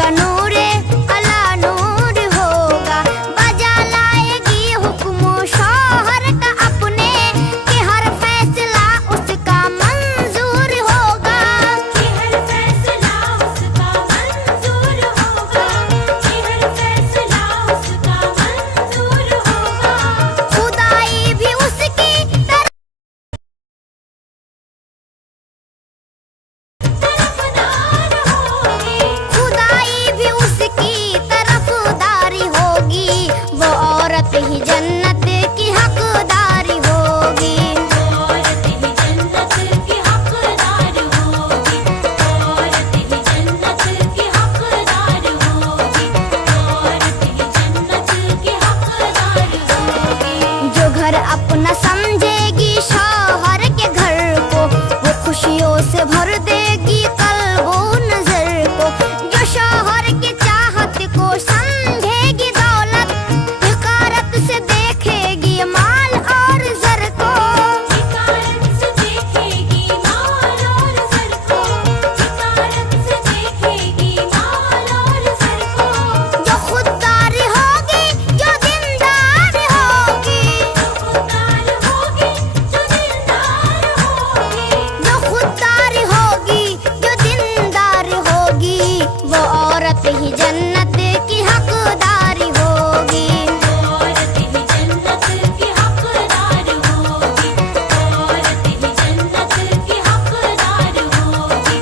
का नूरे अला नूर होगा। बजा लाएगी हुक्म शौहर का अपने कि हर फैसला उसका मंजूर होगा। कि हर फैसला उसका मंजूर होगा। कि हर फैसला उसका मंजूर होगा। खुदाई भी उसकी खुदाई भी उसकी तरफदारी होगी। वो औरत ही जन्नत की हकदारी होगी। औरत ही जन्नत की हकदार होगी। औरत ही जन्नत की हकदार होगी। औरत ही जन्नत की हकदार होगी। जो घर अपना समझेगी शौहर के घर को, वो खुशियों से भर देगी कल्बो नजर को। जो शौहर की चाहत को समझेगी दौलत, हिकारत से देखेगी माल और जर को। हिकारत से देखेगी माल और जर को। हिकारत से देखेगी माल और जर को। जो खुददार होगी, जो दीनदार होगी। जो खुददार होगी, जो दीनदार होगी। जो खुददार होगी, जो दीनदार होगी। वो औरत ही जन्नत की हकदार होगी। औरत ही जन्नत की हकदार होगी। औरत ही जन्नत की हकदार होगी।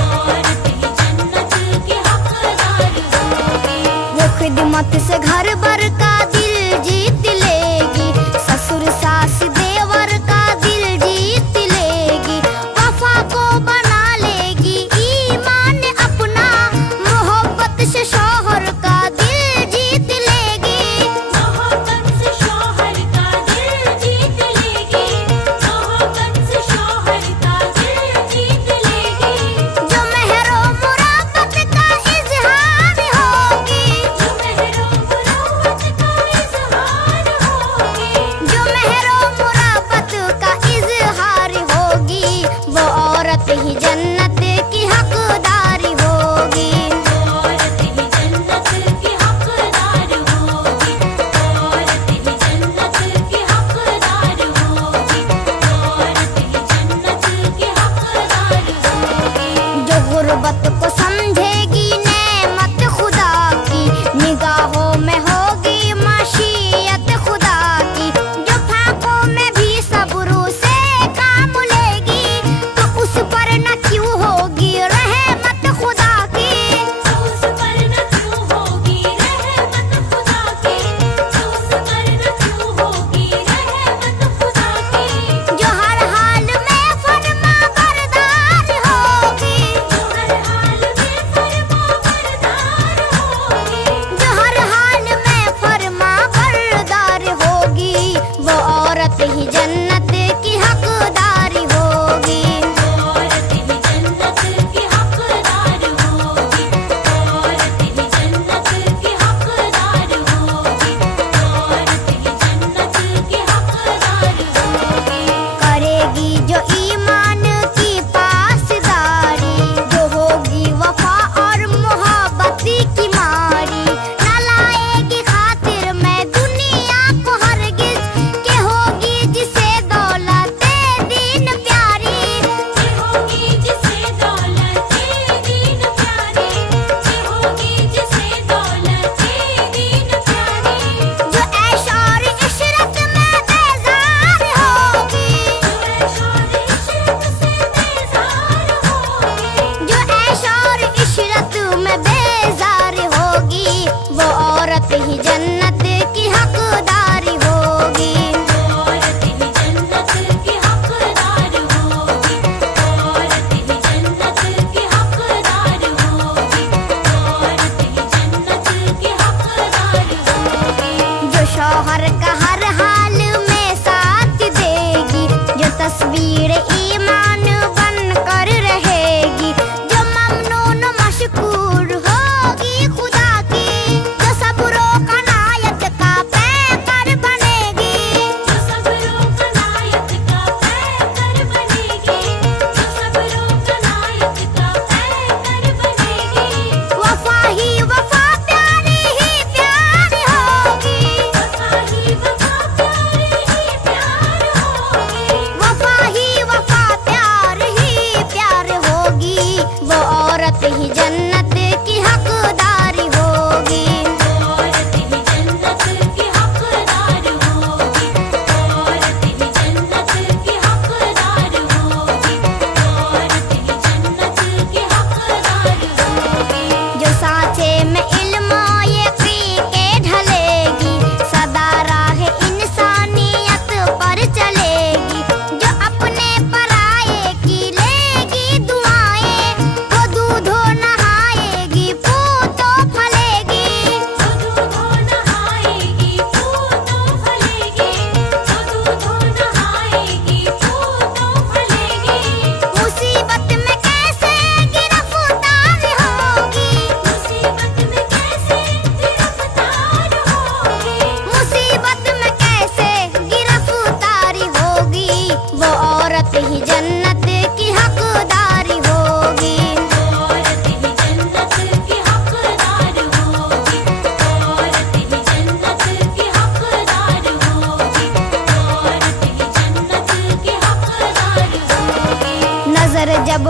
औरत ही जन्नत की हकदार होगी। वो खिदमत से घर भर का दिल जीत लेगी। ससुर सास देवर का दिल जीत लेगी। वफा को बना लेगी ईमान अपना। मोहब्बत से शौहर का दिल जीत लेगी। मोहब्बत से शौहर का दिल जीत लेगी। मोहब्बत से शौहर का दिल जीत लेगी। जो मेहरो मुराबत का इजहार होगी। जो मेहरो मुराबत का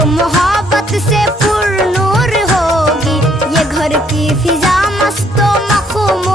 मोहब्बत से पुरनूर होगी, ये घर की फिजा मस्तो मखमूर